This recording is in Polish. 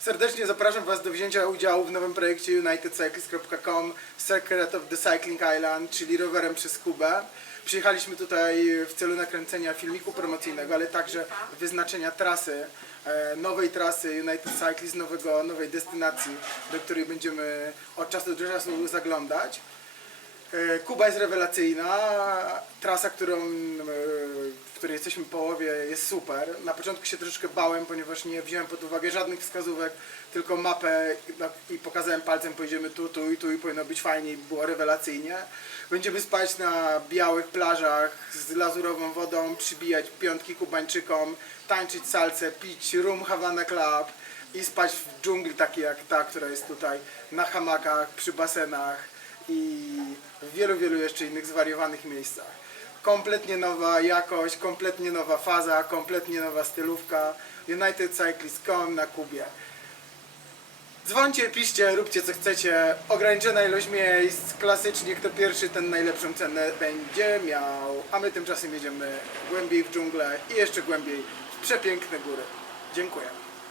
Serdecznie zapraszam Was do wzięcia udziału w nowym projekcie unitedcyclist.com Secret of the Cycling Island, czyli rowerem przez Kubę. Przyjechaliśmy tutaj w celu nakręcenia filmiku promocyjnego, ale także wyznaczenia trasy, e, nowej trasy United Cyclist, nowego, nowej destynacji, do której będziemy od czasu do czasu zaglądać. E, Kuba jest rewelacyjna. Trasa, którą, e, której jesteśmy połowie, jest super. Na początku się troszeczkę bałem, ponieważ nie wziąłem pod uwagę żadnych wskazówek, tylko mapę i pokazałem palcem, pojedziemy tu, tu i tu i powinno być fajnie i było rewelacyjnie. Będziemy spać na białych plażach z lazurową wodą, przybijać piątki Kubańczykom, tańczyć salsę, pić rum Havana Club i spać w dżungli takiej jak ta, która jest tutaj, na hamakach, przy basenach i w wielu, wielu jeszcze innych zwariowanych miejscach. Kompletnie nowa jakość, kompletnie nowa faza, kompletnie nowa stylówka. United Cyclist.com na Kubie. Dzwońcie, piszcie, róbcie co chcecie. Ograniczona ilość miejsc. Klasycznie kto pierwszy, ten najlepszą cenę będzie miał. A my tymczasem jedziemy głębiej w dżunglę i jeszcze głębiej w przepiękne góry. Dziękuję.